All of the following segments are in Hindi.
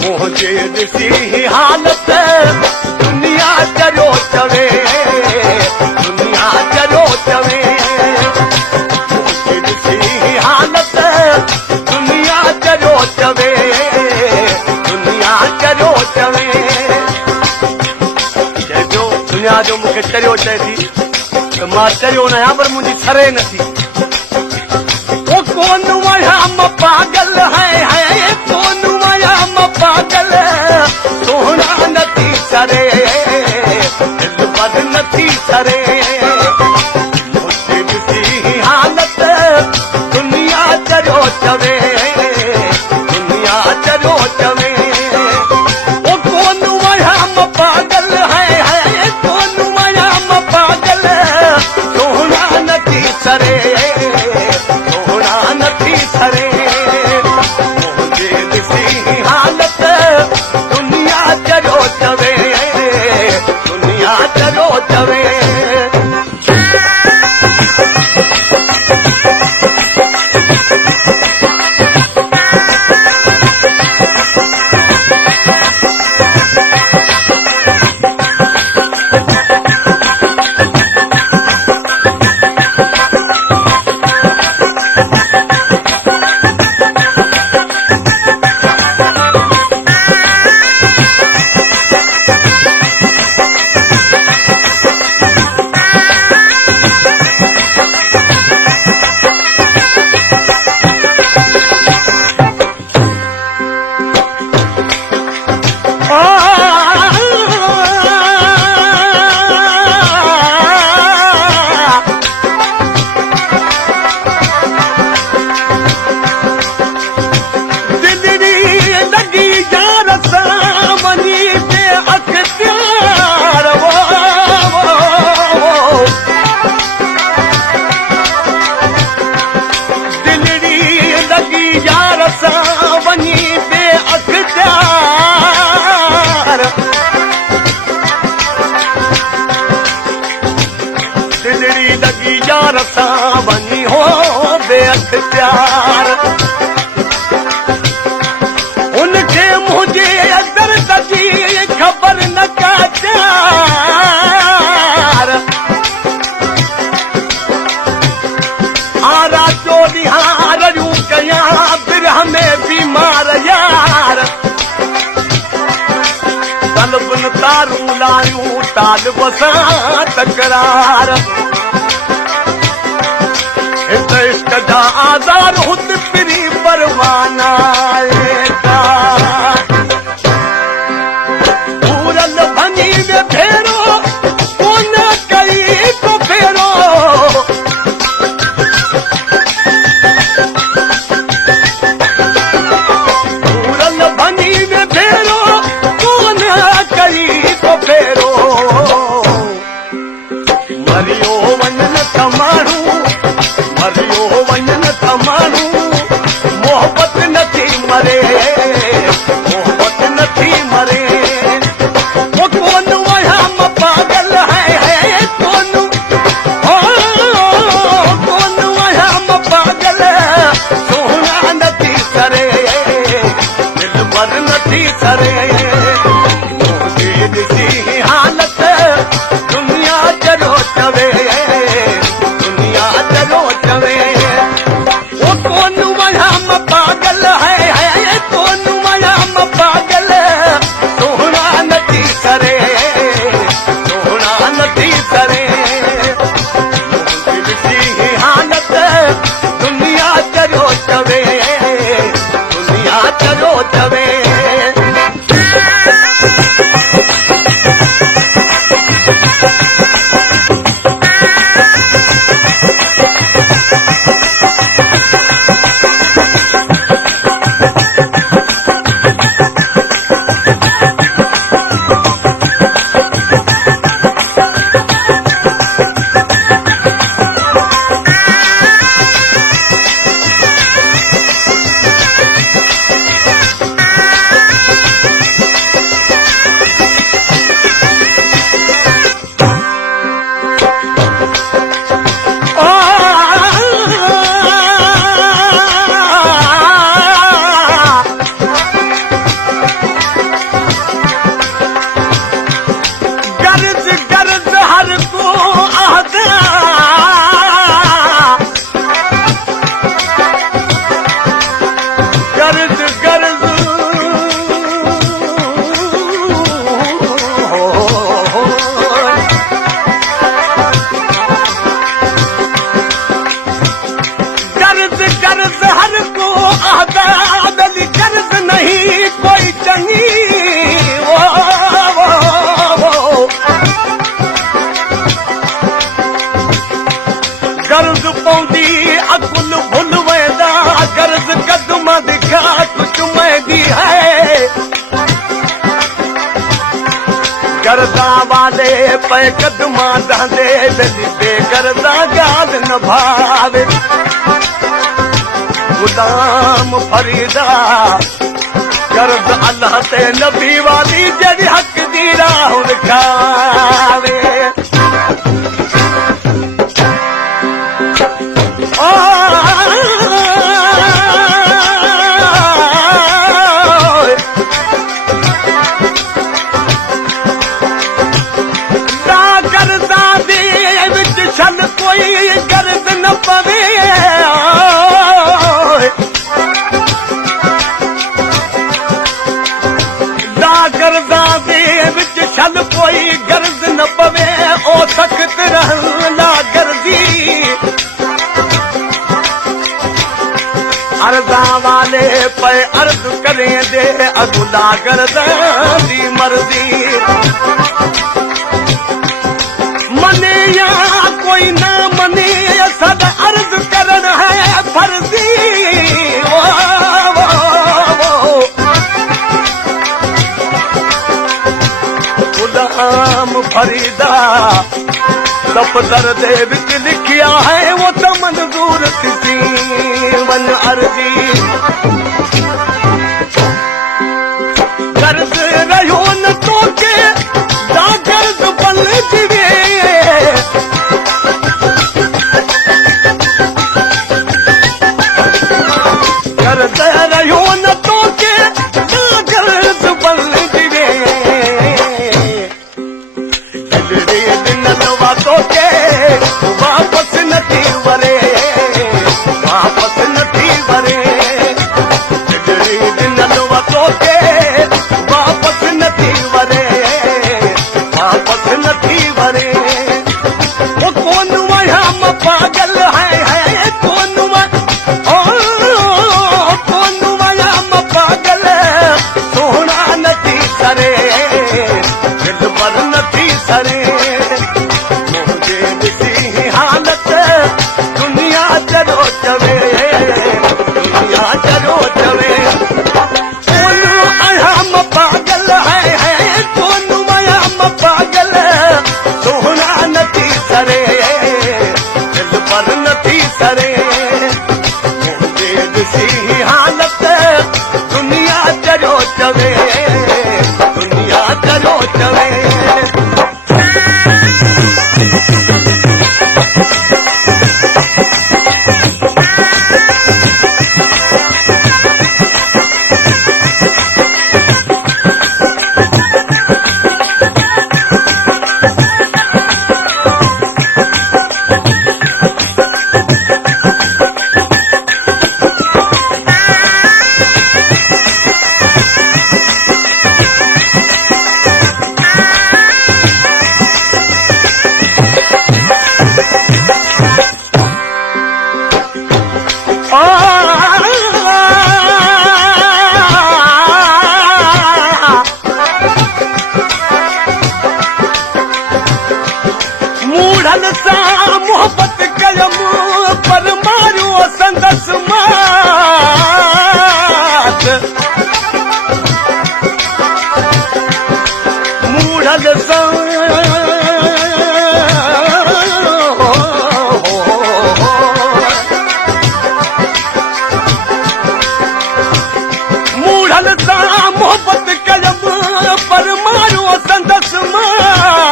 मुझे ॾिसी हालत दुनिया चरियो चवे दुनिया चरियो चवे मुझे ॾिसी हालत दुनिया चरियो चवे दुनिया चरियो चवे चइजो दुनिया जो मूंखे चरियो चए थी त मां चरियो न आहियां पर मुंहिंजी सरे नथी वो कौन वहाँ म पागल है कौन वहाँ म पागल सोना नथी सरे दिल पर नथी सरे मुझे ॾिसी हालत दुनिया चरियो चवे दुनिया चरियो चवे वो कौन वहाँ म पागल है कौन वहाँ म पागल सोना नथी सरे मुझे ॾिसी हालत दुनिया चरियो चवे दुनिया चरियो चवे वञी हो बेअख्तियार उनखे मुंहिंजे दर्द जी ख़बर न का चार आरा चोरी हारियूं कयां बिरह में बीमार यार तलब न तारूं लायूं तालब सां तकरार इश्क जा आज़ार हुत फिरी परवाना पूरल भनी में फेरो कोन कई तो फेरो पूरल भनी में फेरो कोन कई तो फेरो मरियो वञन त माण्हू मरियो वञन त माण्हू मोहबत नथी मरे मोहबत नथी मरे वो कौन वहाँ म पागल है कौन वहाँ म पागल सोना नथी सरे दिल पर नथी सरे मुझे ॾिसी हालत दुनिया चरियो चवे दुनिया चरियो चवे वो कौन वहाँ म पागल है कौन वहाँ म पागल सोना नथी सरे सोना नथी सरे मुझे ॾिसी हालत दुनिया चरियो चवे दुनिया चरियो चवे दी है। गर्दा वाले पे कदमा दांदे बेगर्दा गाल न भावे। गुलाम फरीदा गर्द अल्लाह ते नबी वाली जड़ी हक दी राह खावे। कोई गर्द न पवे गर्दा दे विच छल कोई गर्द न पवे ओ सख्त रहन ला गर्दी। अर्दा वाले पे अर्ज करें दे अगुला गर्दा दी मर्जी। मने या कोई ना मने सद अर्ज करन है फर्जी। गुलाम फरीदा दफ्तर दे विच लिखिया है वो तो मंजूर थी वन अर्जी। गर्द रहो न तो के दा गर्द बल जीवे। गर्द रहो न तो के दा गर्द बल जीवे। तो के वापस नथी वरे वापस नथी वरे। दिनलवा तो के वापस नथी वरे वापस नथी वरे। वो कौन वहां पागल है कौन कौन वहां पागल सोना नथी सरे दिल पर नथी सरे। हालत दुनिया चलो चवे दुनिया चलो चवे। कौन अहम पागल है कौन वहम पागल सोना नथी सरे दिल पर नथी सरे। सी हालत दुनिया चलो चवे दुनिया चलो चवे। मोहब्बत कलम पर मारो संदस मात। मूढ़ल मूढ़ल मोहब्बत कलम पर मारो संदस मात।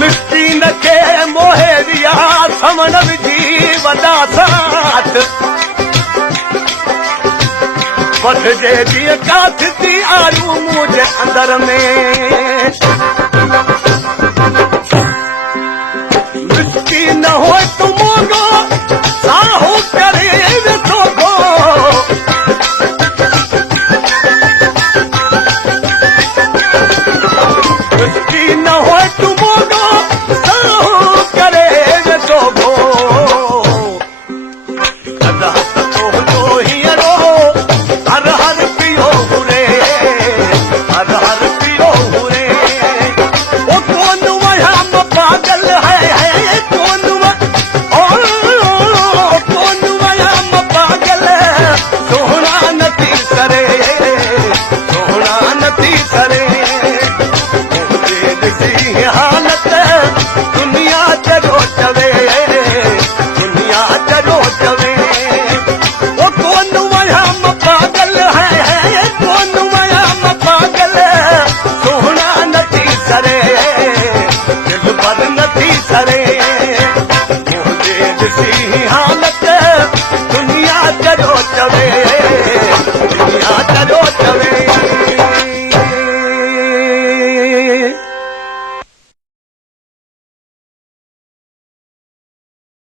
मिस्कीन के मोहे दिया समन विधि वदा साथ। वध जे दिए काथ थी आरू मुझे अंदर में। मिस्कीन हो तुम साहू करे तो मिस्कीन हो तुम कौन नहीं हाल